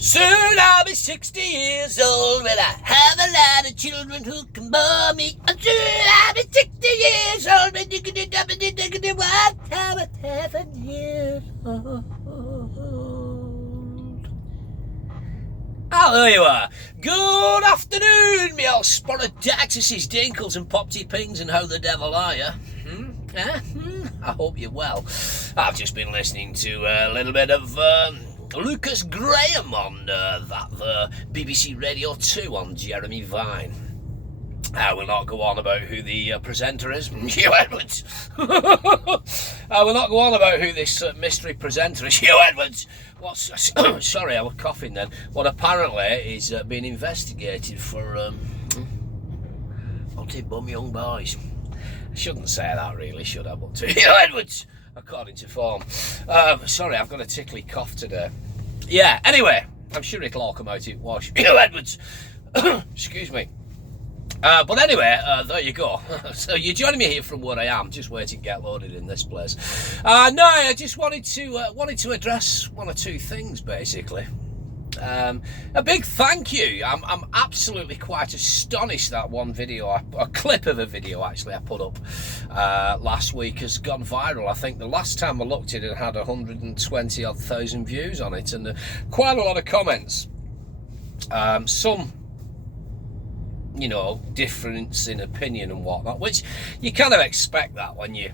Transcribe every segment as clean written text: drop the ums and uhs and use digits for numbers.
Soon I'll be 60 years old when I have a lot of children who can bore me. Soon I'll be 60 years old when diggity what time I 7 years old. Oh, there you are. Good afternoon, me old Sporadactuses, Dinkles and Popty Pings, and how the devil are you? I hope you're well. I've just been listening to a little bit of Lucas Graham on that BBC Radio 2 on Jeremy Vine. I will not go on about who the presenter is. Hugh Edwards. I will not go on about who this mystery presenter is. Hugh Edwards. Sorry, I was coughing then. What apparently is being investigated for bum young boys. I shouldn't say that really, should I? But Hugh Edwards, according to form. Sorry, I've got a tickly cough today. Yeah, anyway, I'm sure it'll all come out in wash. Hugh Edwards. Excuse me. But anyway, there you go. So you're joining me here from where I am, just waiting to get loaded in this place. No, I just wanted to address one or two things, basically. A big thank you. I'm absolutely quite astonished that one video, a clip of a video actually I put up last week has gone viral. I think the last time I looked at it had 120,000 views on it, and quite a lot of comments. Some, you know, difference in opinion and whatnot, which you kind of expect that when you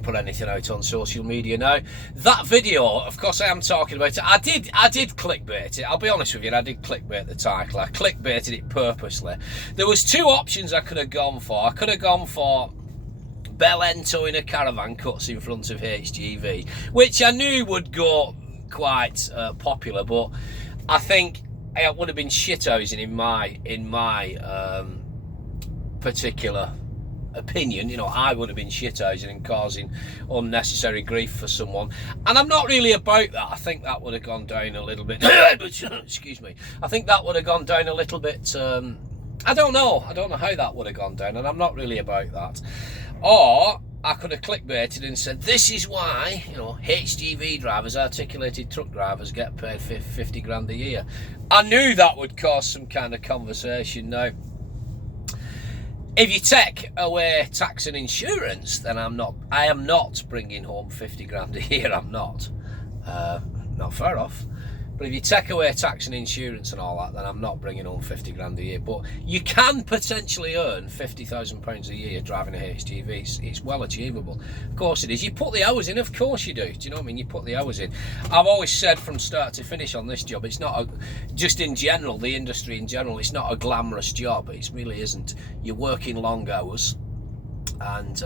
put anything out on social media. Now, that video, of course I am talking about it, I did clickbait it. I'll be honest with you, I did clickbait the title. I clickbaited it purposely. There was two options I could have gone for. I could have gone for Bellento in a caravan cuts in front of HGV, which I knew would go quite popular, but I think it would have been shithousing in my particular opinion. You know, I would have been shithousing and causing unnecessary grief for someone, and I'm not really about that. I think that would have gone down a little bit excuse me, I think that would have gone down a little bit I don't know how that would have gone down, and I'm not really about that. Or I could have clickbaited and said, this is why, you know, HGV drivers, articulated truck drivers, get paid 50 grand a year. I knew that would cause some kind of conversation. Now, if you take away tax and insurance, then I am not bringing home 50 grand a year. I'm not far off. But if you take away tax and insurance and all that, then I'm not bringing home 50 grand a year. But you can potentially earn £50,000 a year driving a HGV. It's well achievable. Of course it is. You put the hours in, of course you do. Do you know what I mean? You put the hours in. I've always said from start to finish on this job, it's not just in general, the industry in general, it's not a glamorous job. It really isn't. You're working long hours, and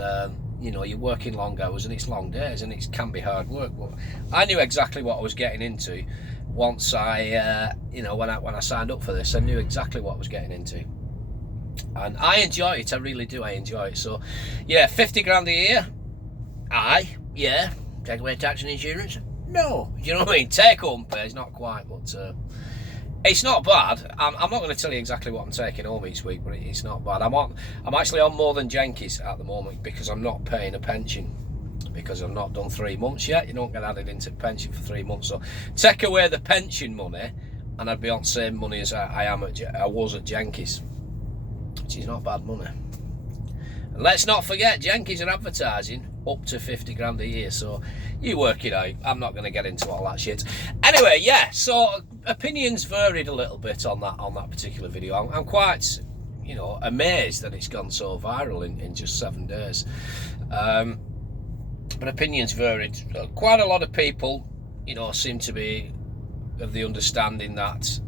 you know, you're working long hours, and it's long days, and it can be hard work. But I knew exactly what I was getting into. Once I, you know, when I signed up for this, I knew exactly what I was getting into, and I enjoy it. I really do. I enjoy it. So, yeah, 50 grand a year. Yeah. Take away tax and insurance? No. Do you know what I mean? Take home pay is not quite, but it's not bad. I'm not going to tell you exactly what I'm taking home each week, but it's not bad. I'm actually on more than Jenkins at the moment because I'm not paying a pension. Because I've not done 3 months yet. You don't get added into pension for 3 months. So take away the pension money, and I'd be on the same money as I was at Jenkins, which is not bad money. And let's not forget, Jenkins are advertising up to 50 grand a year. So you work it out. I'm not going to get into all that shit. Anyway, yeah. So opinions varied a little bit on that particular video. I'm quite, you know, amazed that it's gone so viral in just 7 days. But opinions varied. Quite a lot of people, you know, seem to be of the understanding that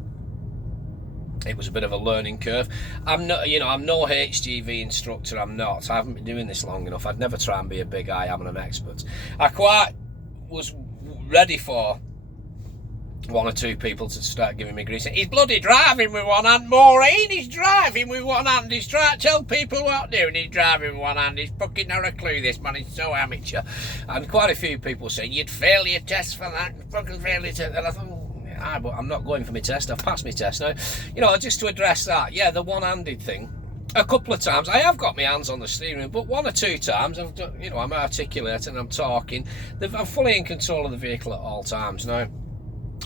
it was a bit of a learning curve. I'm no HGV instructor. I'm not. I haven't been doing this long enough. I'd never try and be a big I am an expert. I quite was ready for one or two people to start giving me grief. He's bloody driving with one hand, Maureen. He's driving with one hand. He's trying to tell people what to do, and he's driving with one hand. He's fucking not a clue, this man. He's so amateur. And quite a few people saying, you'd fail your test for that. You'd fucking fail your test. And I thought, but I'm not going for my test. I've passed my test now. You know, just to address that, yeah, the one-handed thing. A couple of times, I have got my hands on the steering wheel, but 1 or 2 times, I'm articulating, I'm talking. I'm fully in control of the vehicle at all times. Now,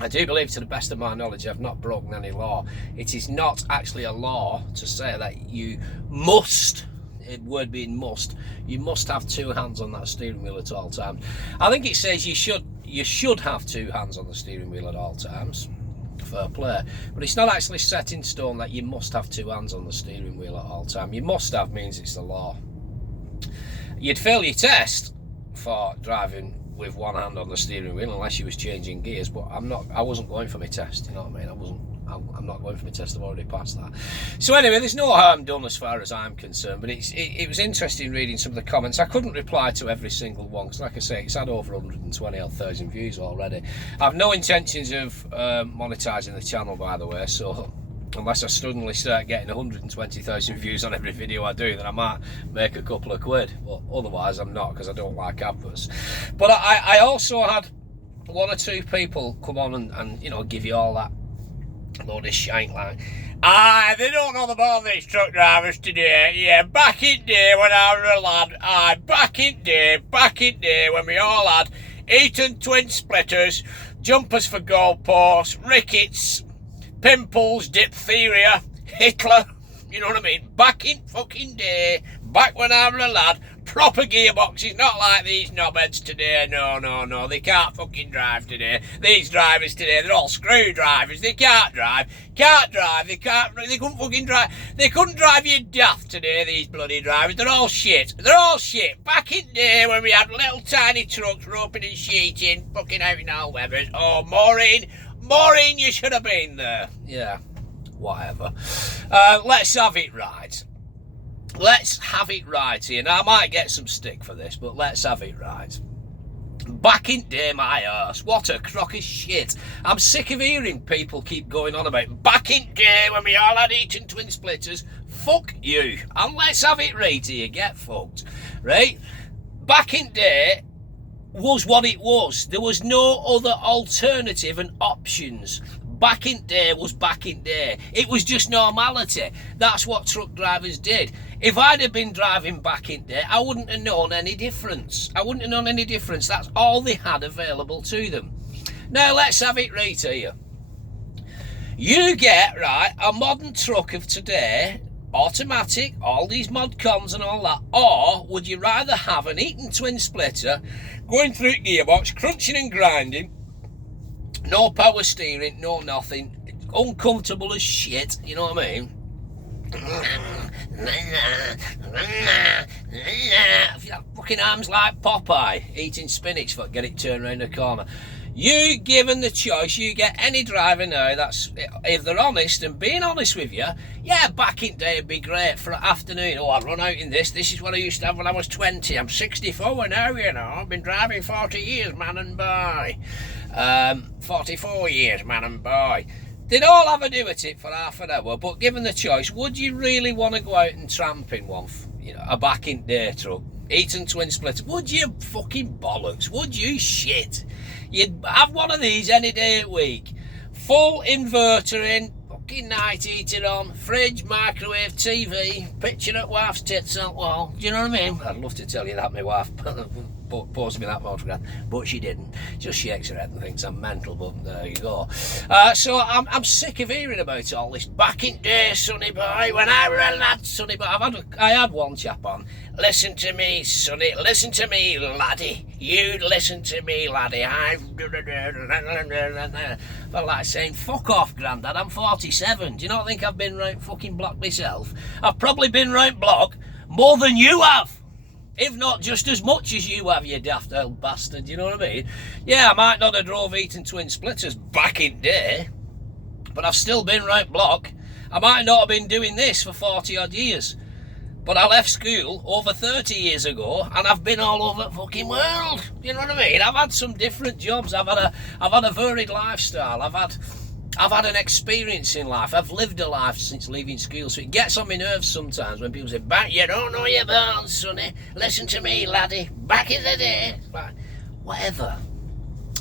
I do believe, to the best of my knowledge, I've not broken any law. It is not actually a law to say that you must, word being must, you must have two hands on that steering wheel at all times. I think it says you should have two hands on the steering wheel at all times. Fair play. But it's not actually set in stone that you must have two hands on the steering wheel at all times. You must have means it's the law. You'd fail your test for driving with one hand on the steering wheel unless you was changing gears, but I wasn't going for my test, you know what I mean? I'm not going for my test, I've already passed that. So anyway, there's no harm done as far as I'm concerned, but it was interesting reading some of the comments. I couldn't reply to every single one, because like I say, it's had over 120,000 views already. I've no intentions of monetising the channel, by the way, so unless I suddenly start getting 120,000 views on every video I do, then I might make a couple of quid. But otherwise, I'm not, because I don't like adverts. But I also had one or two people come on and you know, give you all that load of shite like, they don't know about these truck drivers today. Yeah, back in day when I was a lad, back in day when we all had Eaton twin splitters, jumpers for goalposts, rickets, pimples, diphtheria, Hitler, you know what I mean? Back in fucking day, back when I was a lad, proper gearboxes, not like these knobheads today. No, they can't fucking drive today. These drivers today, they're all screwdrivers. They can't drive, they couldn't fucking drive. They couldn't drive you daft today, these bloody drivers. They're all shit. Back in day when we had little tiny trucks roping and sheeting, fucking out in all weathers. Oh, Maureen, you should have been there. Yeah, whatever. Let's have it right. Let's have it right here. Now, I might get some stick for this, but let's have it right. Back in day, my arse. What a crock of shit. I'm sick of hearing people keep going on about back in day when we all had Eaton twin splitters. Fuck you. And let's have it right here. Get fucked. Right? Back in day was what it was. There was no other alternative and options. Back in day was back in day. It was just normality. That's what truck drivers did. If I'd have been driving back in day, I wouldn't have known any difference. That's all they had available to them. Now let's have it right here. You get, right, a modern truck of today, automatic, all these mod cons and all that, or would you rather have an Eaton twin splitter going through gearbox, crunching and grinding, no power steering, no nothing, uncomfortable as shit, you know what I mean? Fucking arms like Popeye eating spinach, get it turned around the corner. You given the choice, you get any driver now that's, if they're honest and being honest with you, yeah, back in day it'd be great for an afternoon. Oh, I run out in this is what I used to have when I was 20. I'm 64 now, you know, I've been driving 40 years, man and boy. 44 years, man and boy. They'd all have a do at it for half an hour, but given the choice, would you really want to go out and tramp in one, you know, a back in day truck? Eaton twin splitter? Would you fucking bollocks? Would you shit? You'd have one of these any day a week. Full inverter in, fucking night heater on, fridge, microwave, TV, picture at wife's tits on wall. Do you know what I mean? I'd love to tell you that my wife posted me that photograph, but she didn't. Just shakes her head and thinks I'm mental, but there you go. So I'm sick of hearing about all this back in day, sonny boy, when I were a lad, sonny boy. I had one chap on. Listen to me, sonny, listen to me, laddie. You listen to me, laddie. I felt like saying, fuck off, Grandad, I'm 47. Do you not think I've been round fucking block myself? I've probably been round block more than you have. If not just as much as you have, you daft old bastard, you know what I mean? Yeah, I might not have drove Eaton twin splitters back in day, but I've still been round block. I might not have been doing this for 40 odd years, but I left school over 30 years ago and I've been all over the fucking world. You know what I mean? I've had some different jobs. I've had a varied lifestyle. I've had an experience in life. I've lived a life since leaving school, so it gets on my nerves sometimes when people say, back, you don't know your bones, sonny. Listen to me, laddie. Back in the day. Like, whatever.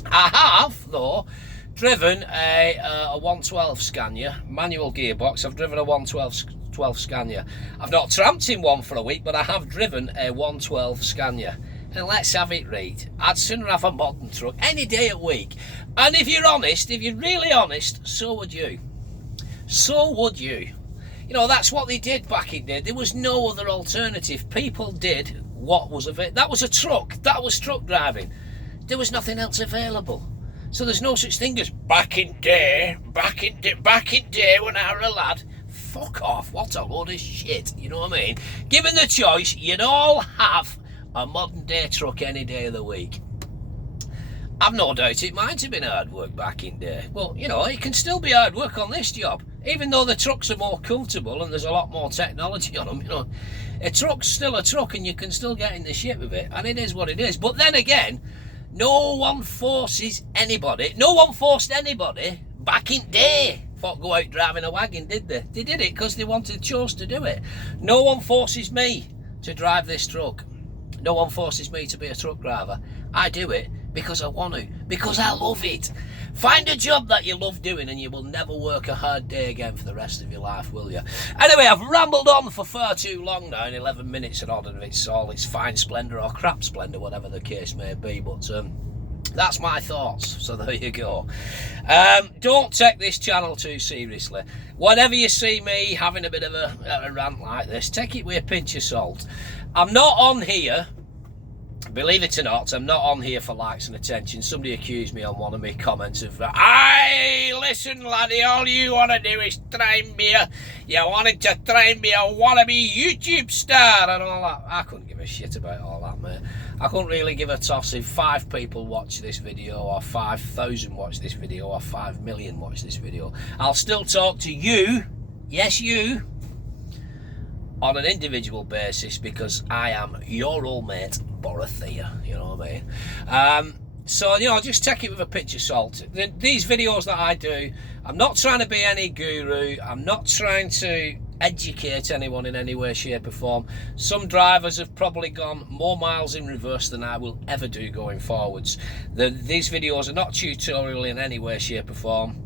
I have, though, driven a 112 Scania, manual gearbox. I've driven a 112 Scania. I've not tramped in one for a week, but I have driven a 112 Scania. and let's have it right. I'd sooner have a modern truck any day of the week. And if you're honest, if you're really honest, so would you. So would you. You know, that's what they did back in the day. There was no other alternative. People did what was available. That was a truck. That was truck driving. There was nothing else available. So there's no such thing as back in day when I were a lad. Fuck off. What a load of shit. You know what I mean? Given the choice, you'd all have a modern day truck any day of the week. I've no doubt it might have been hard work back in day. Well, you know, it can still be hard work on this job. Even though the trucks are more comfortable and there's a lot more technology on them, you know, a truck's still a truck and you can still get in the shit with it. And it is what it is. But then again, no one forced anybody back in day to go out driving a wagon, did they? They did it because they chose to do it. No one forces me to drive this truck. No one forces me to be a truck driver. I do it because I want to, because I love it. Find a job that you love doing and you will never work a hard day again for the rest of your life, will you? Anyway, I've rambled on for far too long now, in 11 minutes and odd, and it's all its fine splendour or crap splendour, whatever the case may be, but that's my thoughts, so there you go. Don't take this channel too seriously. Whenever you see me having a bit of a rant like this, take it with a pinch of salt. I'm not on here, believe it or not, I'm not on here for likes and attention. Somebody accused me on one of my comments of, "Aye, listen laddie, all you want to do is try and be you wanted to try and be a wannabe YouTube star," and all that. I couldn't give a shit about all that, mate. I couldn't really give a toss if 5 people watch this video, or 5,000 watch this video, or 5 million watch this video. I'll still talk to you, yes you, on an individual basis, because I am your old mate Borothea, you know what I mean? So, you know, just take it with a pinch of salt. These videos that I do, I'm not trying to be any guru, I'm not trying to educate anyone in any way, shape or form. Some drivers have probably gone more miles in reverse than I will ever do going forwards. These videos are not tutorial in any way, shape or form.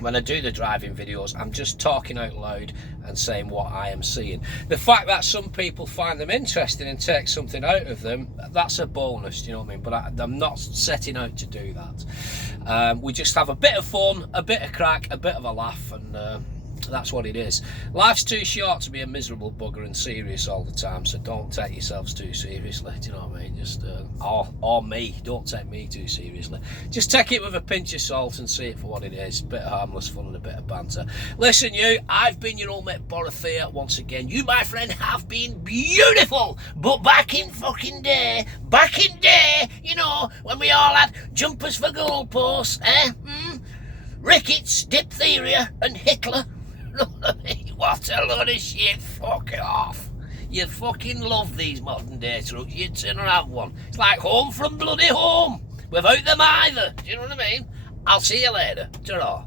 When I do the driving videos, I'm just talking out loud and saying what I am seeing. The fact that some people find them interesting and take something out of them, that's a bonus, you know what I mean? But I'm not setting out to do that. We just have a bit of fun, a bit of crack, a bit of a laugh, and that's what it is. Life's too short to be a miserable bugger and serious all the time, so don't take yourselves too seriously, do you know what I mean? Just or me, don't take me too seriously. Just take it with a pinch of salt and see it for what it is. A bit of harmless fun and a bit of banter. Listen you, I've been your old mate Borothea once again. You, my friend, have been beautiful, but back in day, you know, when we all had jumpers for goalposts, rickets, diphtheria and Hitler. What a load of shit, fuck off. You fucking love these modern day trucks, you'd sooner have one. It's like home from bloody home, without them either, do you know what I mean? I'll see you later, ta-ra.